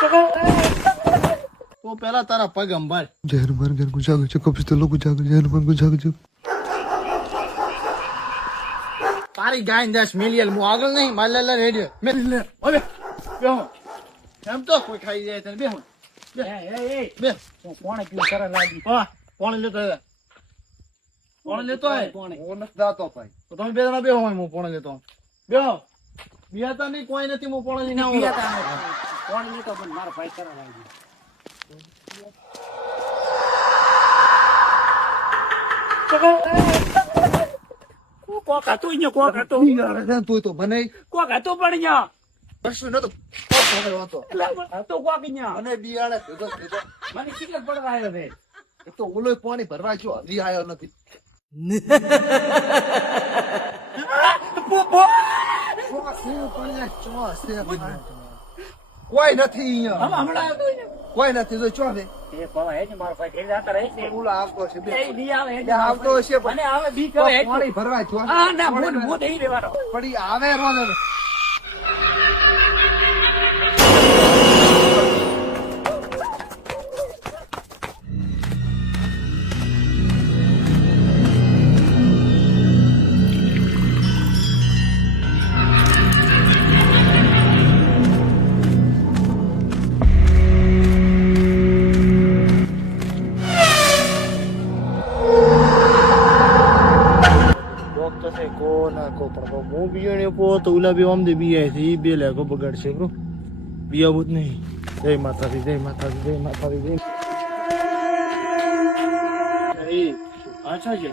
તો પેલા તારા પગ અંબાળ. જય હનુમાન જ્ઞાન को जागो जब कभी तो लोग जागो जय हनुमान को जागो जब તારી ગાય દસ મિલિયન હું આગળ નહીં મારે લે રેડિયો મેં લે હવે બેહો એમ તો કોઈ ખાઈ જાય તને બેહો બે કોણે પીવું સરસ લાગી હા કોણ લેતો હે કોણ લેતો હે કોણે હું નથી દાતો ભાઈ તો તમે બે જણા બેહો હું કોણ લેતો બેહો બિયાતા નહીં કોઈ નથી હું કોણ લઈને આવું કોણ લેતો પણ મારો ભાઈ સરસ લાગી કોક હતું અહીંયા કોક હતું તું તો બને કોક હતું પણ અહીંયા કશું નતો કોણ હતો હતું કોક અહીંયા મને બિયાળે મને કેટલા પડવા આવ્યો છે એ તો ઓલો પાણી ભરવા ગયો હજી આવ્યો નથી કોઈ નથી અહીંયા હમણાં આવ્યો તો કોઈ નથી તો ચો ને એ પવા હે ને મારો ભાઈ ઘરે જતા રહે છે ઓલો આવતો છે બે એ દી આવે એ આવતો હશે અને આવે બી કરે પાણી ભરવા જો હા ના હું દઈ દેવાનો પડી આવે રોને હું બિયાણે પો તો ઓલા બે આમ દે બિયા છે ઈ બે લેગો બગાડશે બ્રો બિયાવું જ નહીં જય માતાજી જય માતાજી જય માતાજી જય એ અચ્છા છે